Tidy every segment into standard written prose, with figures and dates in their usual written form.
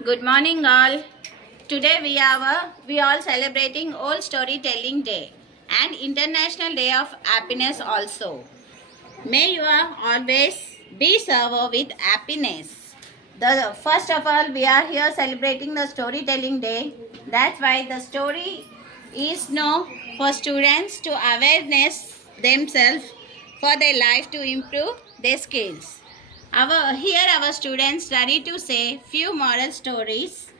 Good morning, all. Today we all celebrating Old Storytelling Day and International Day of Happiness also. May you always be served with happiness. The first of all, we are here celebrating the Storytelling Day. That's why the story is no for students to awareness themselves for their life to improve their skills. Our students ready to say few moral stories.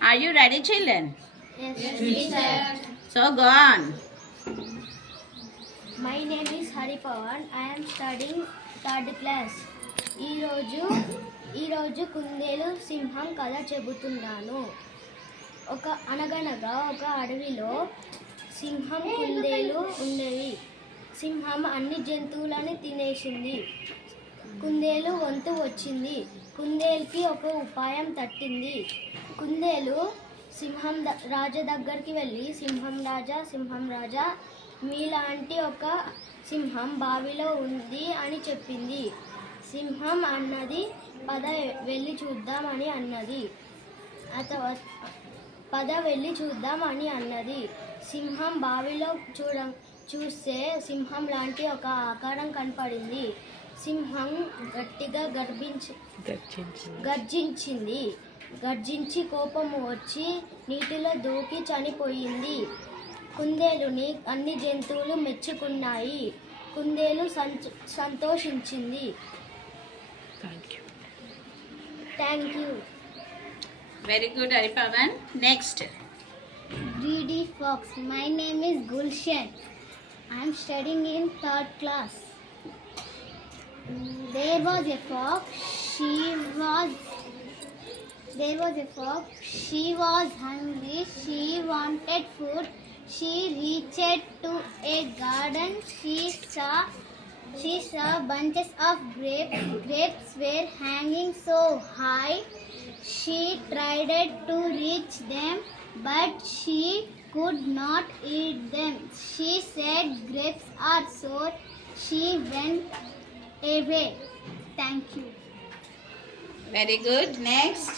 Are you ready, children? Yes, teacher. So go on. My name is Hari Pawan. I am studying third class. ఈరోజు కుందేలు సింహం కథ చెబుతున్నాను. అనగనగా ఒక అడవిలో సింహం కుందేలు ఉండేవి. సింహం అన్ని జంతువులను తినేసింది. కుందేలు వంతు వచ్చింది. కుందేలుకి ఒక ఉపాయం తట్టింది. కుందేలు సింహం రాజా దగ్గరికి వెళ్ళి, సింహం రాజా మీలాంటి ఒక సింహం బావిలో ఉంది అని చెప్పింది. సింహం అన్నది, పద వెళ్ళి చూద్దామని అన్నది. సింహం బావిలో చూస్తే సింహం లాంటి ఒక ఆకారం కనపడింది. సింహం గట్టిగా గర్జించి కోపము వచ్చి నీటిలో దూకి చనిపోయింది. కుందేలుని అన్ని జంతువులు మెచ్చుకున్నాయి. కుందేలు సంతోషించింది. Thank you. Very good, Haripavan. Next. Greedy Fox. My name is Gulshan. I am studying in third class. There was a fox. She was hungry. She wanted food. She reached to a garden. She saw bunches of grapes. Grapes were hanging so high. She tried to reach them, but she could not eat them. She said, "Grapes are sour." She went away. Thank you. Very good. Next.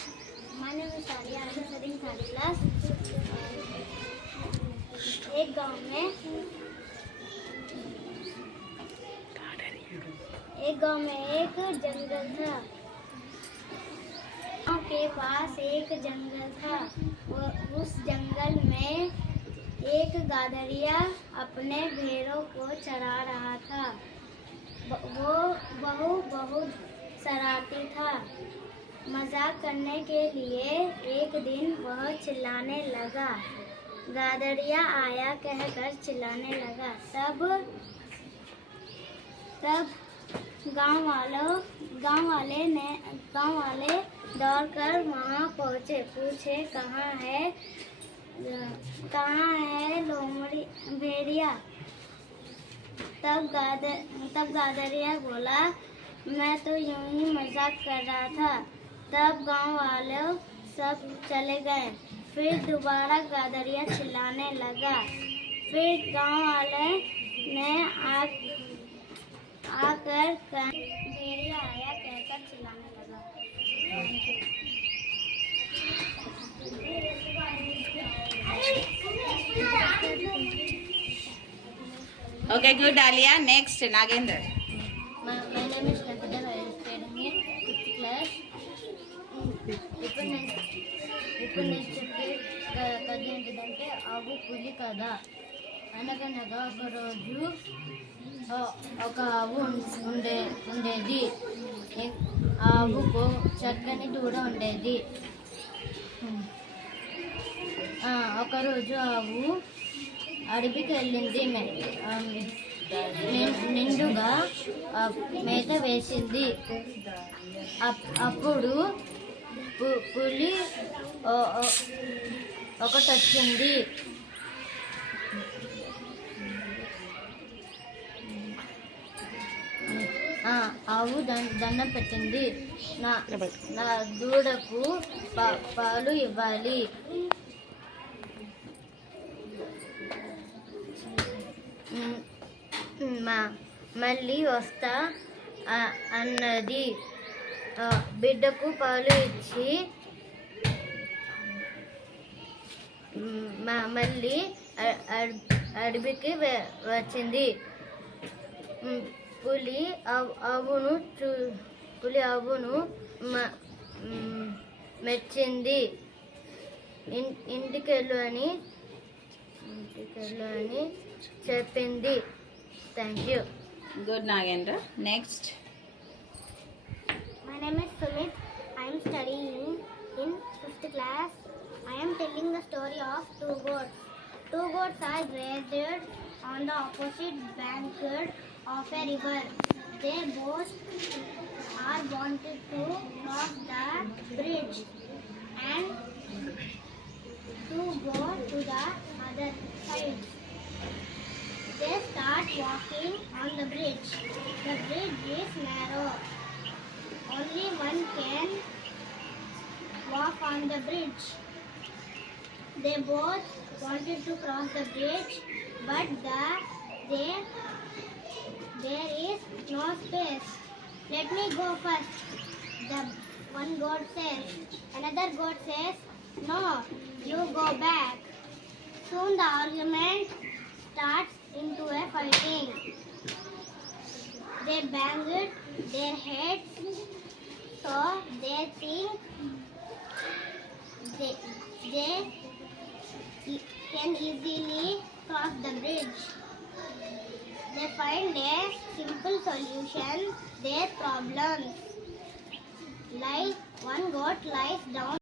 My name is Talia. I am studying third class. एक गांव में एक जंगल था. गांव के पास एक जंगल था. उस जंगल में एक गादरिया अपने भेड़ों को चरा रहा था. वो बहुत शरारती था. मजाक करने के लिए एक दिन वह चिल्लाने लगा. गादरिया आया कहकर चिल्लाने लगा. तब गांव वाले दौड़कर वहां पहुंचे. पूछे, कहाँ है लोमड़ी भेड़िया? तब गादरिया बोला, मैं तो यूं ही मजाक कर रहा था. तब गांव वाले सब चले गए. फिर दोबारा गादरिया चिल्लाने लगा. फिर गांव वाले ने आकर भेड़िया आया कहकर चिल्लाने लगा. Okay, good, Alia. Next, Nagendra. My name is Nakada. I am studying in 5th class. ఇప్పుడు నేను చెప్పే కథ ఏంటిదంటే ఆవు పులి కథ. అనగనగా ఒకరోజు ఒక ఆవు ఉండేది. ఆ ఆవుకు చక్కని దూడ ఉండేది. ఒకరోజు ఆవు అడవికి వెళ్ళింది. నిండుగా మేత వేసింది. అప్పుడు పులి ఒకటి వచ్చింది. ఆవు దండం పెట్టింది. నా దూడకు పాలు ఇవ్వాలి. మళ్ళీ వస్తా అన్నది. బిడ్డకు పాలు ఇచ్చి మళ్ళీ అడవికి వచ్చింది. పులి అవును మెచ్చింది. ఇంటికెళ్ళు అని చెప్పింది. Thank you. Good, Nagendra. Next. My name is Sumit. I am studying in 5th class. I am telling the story of two goats. Two goats are grazed on the opposite bank of a river. They both are wanted to cross the bridge and to go to the other side. They start walking on the bridge. The bridge is narrow. Only one can walk on the bridge. They both wanted to cross the bridge, but there is no space. Let me go first, the one goat says. Another goat says, no, you go back. Soon the argument starts into a fighting. They banged their heads so they think they can easily cross the bridge. They find a simple solution their problems. Like one goat lies down